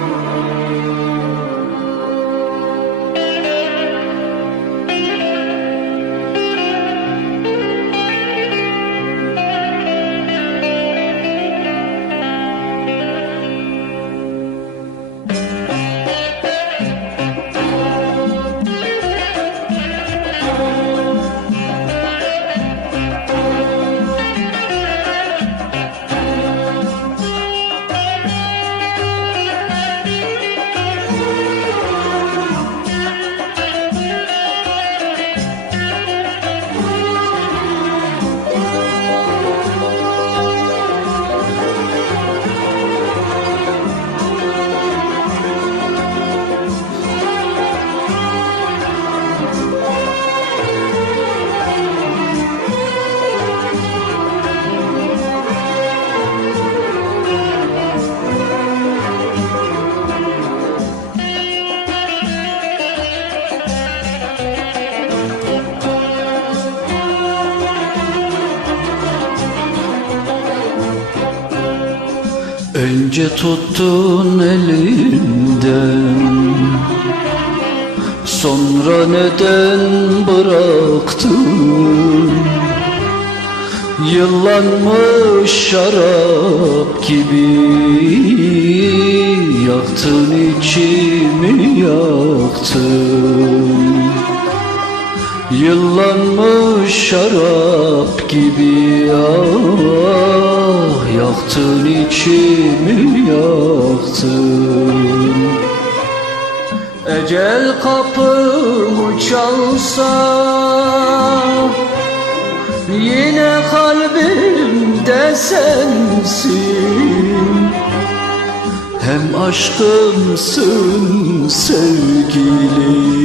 Música Önce tuttun elimden Sonra neden bıraktın? Yıllanmış şarap gibi Yaktın içimi yaktın Yıllanmış şarap gibi ah Yaktın içimi yaktın. Ecel kapımı çalsa Yine kalbimde sensin. Hem aşkımsın sevgilim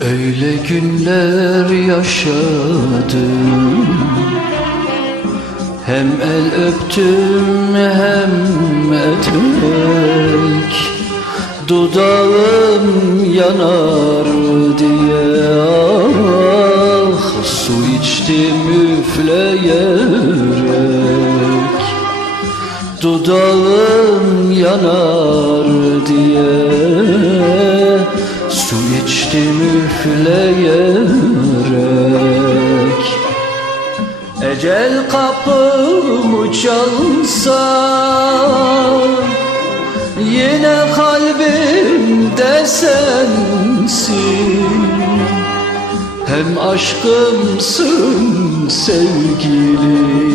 Öyle günler yaşadım. Hem el öptüm hem etek Dudağım yanar diye ah Su içtim üfleyerek Dudağım yanar diye. Su içtim üfleyerek Ecel kapımı çalsa Yine kalbimde sensin Hem aşkımsın sevgilim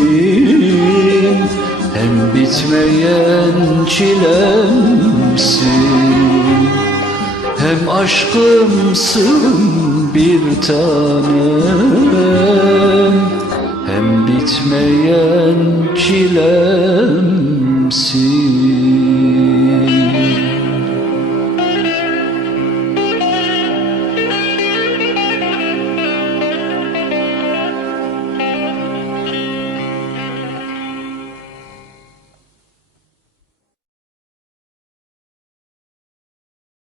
bitmeyen çilemsin. Hem aşkımsın bir tanem. Hem bitmeyen çilemsin